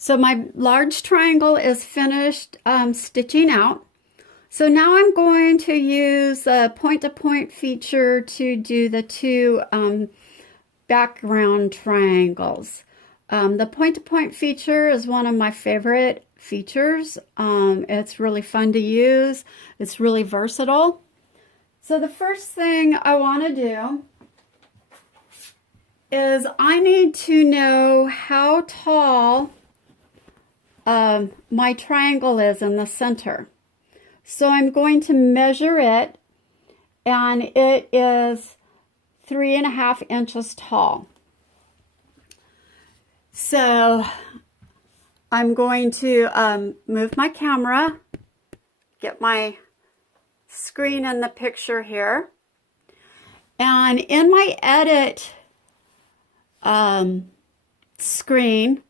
So my large triangle is finished stitching out. So now I'm going to use a point-to-point feature to do the two background triangles. The point-to-point feature is one of my favorite features. It's really fun to use. It's really versatile. So the first thing I want to do is I need to know how tall my triangle is in the center. So I'm going to measure it, and it is 3.5 inches tall. So I'm going to move my camera, get my screen in the picture here, and in my edit screen,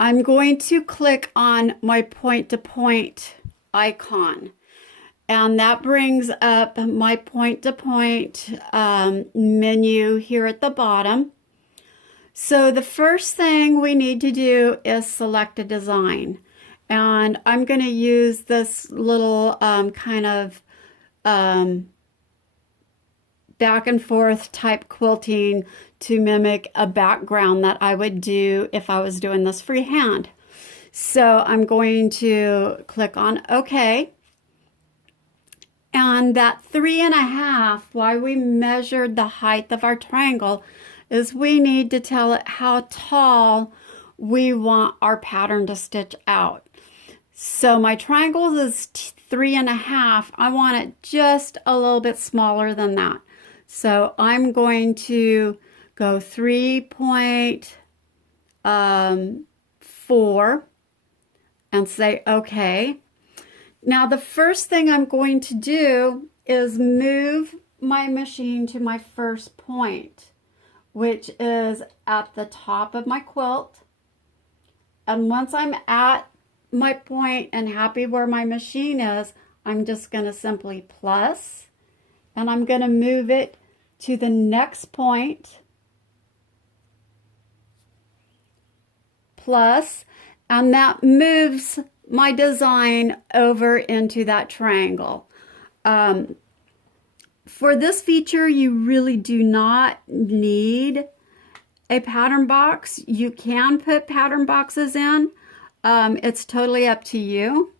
I'm going to click on my point-to-point icon, and that brings up my point-to-point menu here at the bottom. So the first thing we need to do is select a design, and I'm going to use this little kind of back and forth type quilting to mimic a background that I would do if I was doing this freehand. So I'm going to click on OK. And that 3.5, why we measured the height of our triangle, is we need to tell it how tall we want our pattern to stitch out. So my triangle is 3.5. I want it just a little bit smaller than that. So I'm going to go 3.4 and say OK. Now the first thing I'm going to do is move my machine to my first point, which is at the top of my quilt. And once I'm at my point and happy where my machine is, I'm just going to simply plus, and I'm going to move it to the next point, plus, and that moves my design over into that triangle. For this feature, you really do not need a pattern box. You can put pattern boxes in. It's totally up to you.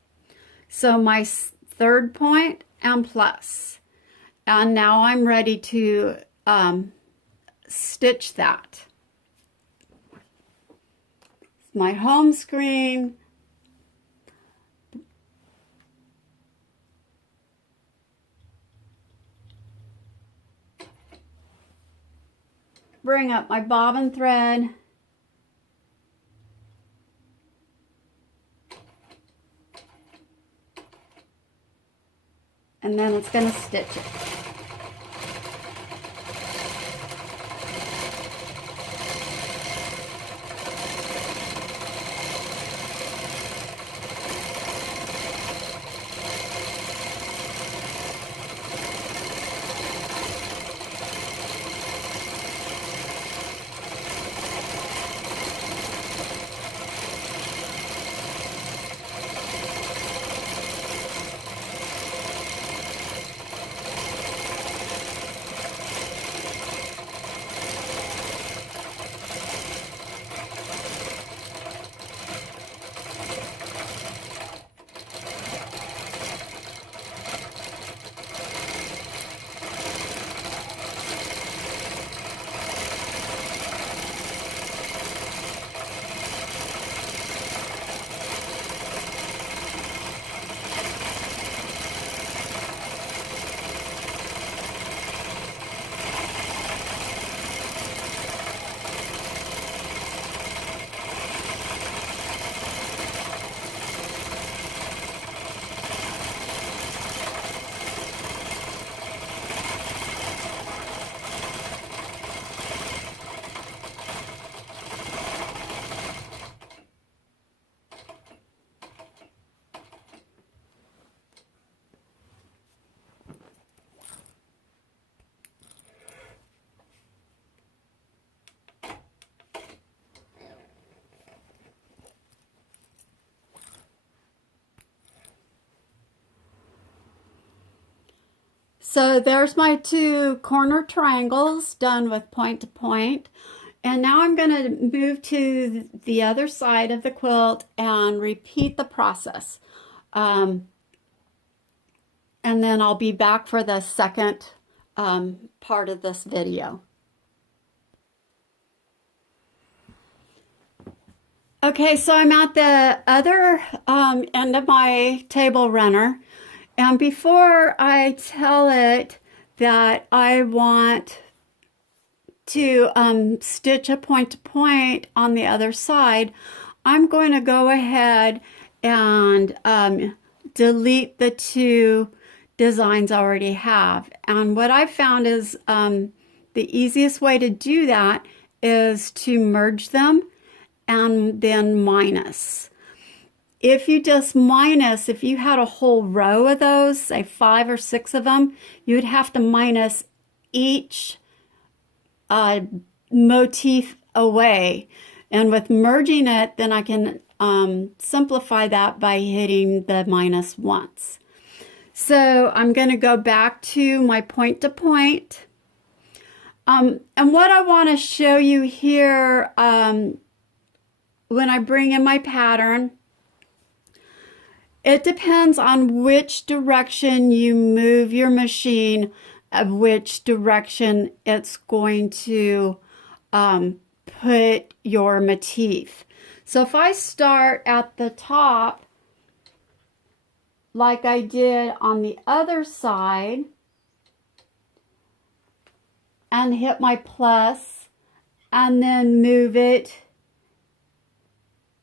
So my third point and plus. And now I'm ready to stitch that. My home screen. Bring up my bobbin thread. And then it's going to stitch it. So there's my 2 corner triangles done with point to point. And now I'm going to move to the other side of the quilt and repeat the process. And then I'll be back for the second part of this video. Okay, so I'm at the other end of my table runner. And before I tell it that I want to stitch a point to point on the other side, I'm going to go ahead and delete the 2 designs I already have. And what I found is the easiest way to do that is to merge them and then minus. If you just minus, if you had a whole row of those, say 5 or 6 of them, you would have to minus each motif away. And with merging it, then I can simplify that by hitting the minus once. So I'm going to go back to my point to point. And what I want to show you here when I bring in my pattern, it depends on which direction you move your machine, of which direction it's going to put your motif. So if I start at the top, like I did on the other side, and hit my plus, and then move it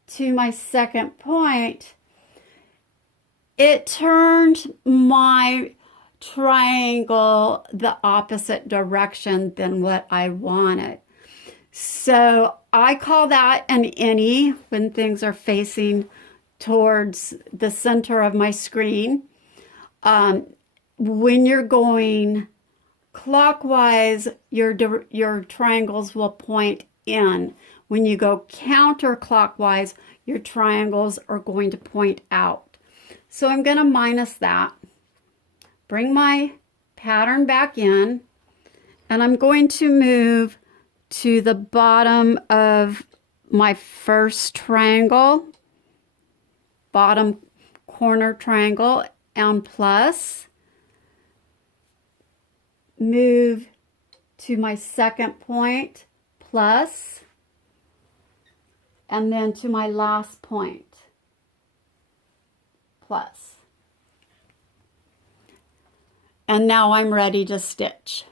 to my second point, it turned my triangle the opposite direction than what I wanted. So I call that an innie when things are facing towards the center of my screen. When you're going clockwise, your triangles will point in. When you go counterclockwise, your triangles are going to point out. So I'm going to minus that. Bring my pattern back in, and I'm going to move to the bottom of my first triangle, bottom corner triangle, and plus. Move to my second point, plus, and then to my last point, plus. And now I'm ready to stitch.